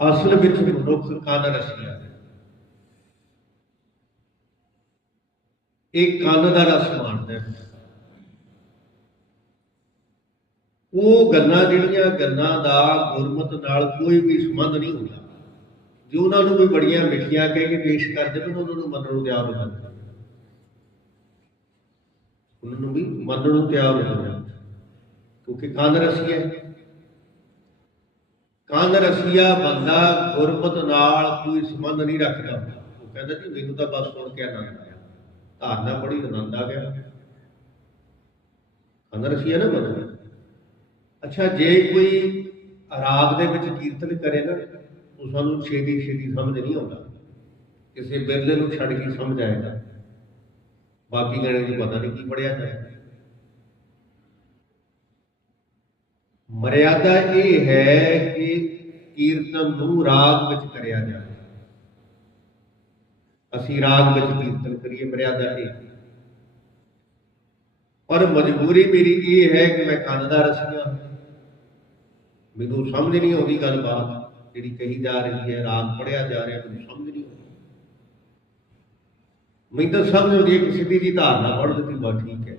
ਅਸਲ ਵਿੱਚ ਮਨੁੱਖ ਕੰਨ ਰਸੀਆ ਹੈ ਇਹ ਕੰਨ ਦਾ ਰਸ ਮਾਣਦਾ ਹੈ ਉਹ ਗੱਲਾਂ ਜਿਹੜੀਆਂ ਗੱਲਾਂ ਦਾ ਗੁਰਮਤ ਨਾਲ ਕੋਈ ਵੀ ਸੰਬੰਧ ਨਹੀਂ ਹੁੰਦਾ। ਜੇ ਉਹਨਾਂ ਨੂੰ ਵੀ ਬੜੀਆਂ ਮਿੱਠੀਆਂ ਕਹਿ ਕੇ ਪੇਸ਼ ਕਰਦੇ ਉਹਨਾਂ ਨੂੰ ਮੰਨਣ ਨੂੰ ਤਿਆਰ ਹੋ ਜਾਂਦਾ ਉਹਨਾਂ ਨੂੰ ਵੀ ਮੰਨਣ ਨੂੰ ਤਿਆਰ ਹੋ ਜਾਂਦਾ ਕਿਉਂਕਿ ਕੰਨ ਰਸੀਆ ਹੈ ਕੰਨ ਰਸੀਆ ਬੰਦਾ ਗੁਰਮਤ ਨਾਲ ਕੋਈ ਸੰਬੰਧ ਨਹੀਂ ਰੱਖਦਾ। ਉਹ ਕਹਿੰਦਾ ਜੀ, ਮੈਨੂੰ ਤਾਂ ਬਸ ਸੁਣ ਕੇ ਆਨੰਦ ਆਇਆ। ਧਾਰਨਾ ਬੜੀ ਆਨੰਦ ਆ ਗਿਆ। ਕੰਨ ਰਸੀਆ ਨਾ ਬੰਦਾ। ਅੱਛਾ, ਜੇ ਕੋਈ ਰਾਗ ਦੇ ਵਿੱਚ ਕੀਰਤਨ ਕਰੇ ਨਾ, ਉਹ ਸਾਨੂੰ ਛੇਤੀ ਛੇਤੀ ਸਮਝ ਨਹੀਂ ਆਉਂਦਾ। ਕਿਸੇ ਬਿਰਲੇ ਨੂੰ ਛੱਡ ਕੇ ਸਮਝ ਆਏਗਾ। ਬਾਕੀ ਗਾਣੇ ਦੀ ਪਤਾ ਨਹੀਂ ਕੀ ਪੜਿਆ ਜਾਏ ਮਰਿਆਦਾ ਇਹ ਹੈ ਕਿ ਕੀਰਤਨ ਨੂੰ ਰਾਗ ਵਿੱਚ ਕਰਿਆ ਜਾਵੇ। ਅਸੀਂ ਰਾਗ ਵਿੱਚ ਕੀਰਤਨ ਕਰੀਏ, ਮਰਿਆਦਾ ਇਹ। ਪਰ ਮਜਬੂਰੀ ਮੇਰੀ ਇਹ ਹੈ ਕਿ ਮੈਂ ਕੰਨ ਦਾ ਰਸੀਆ ਮੈਨੂੰ ਸਮਝ ਨਹੀਂ ਆਉਂਦੀ ਗੱਲਬਾਤ, ਜਿਹੜੀ ਕਹੀ ਜਾ ਰਹੀ ਹੈ, ਰਾਗ ਪੜਿਆ ਜਾ ਰਿਹਾ, ਮੈਨੂੰ ਸਮਝ ਨਹੀਂ ਆਉਂਦੀ। ਮੈਨੂੰ ਤਾਂ ਸਮਝ ਆਉਂਦੀ ਹੈ ਕਿ ਸਿੱਧੀ ਜੀ ਧਾਰਨਾ ਪੜ੍ਹ ਦਿੱਤੀ ਬਾ ਠੀਕ ਹੈ।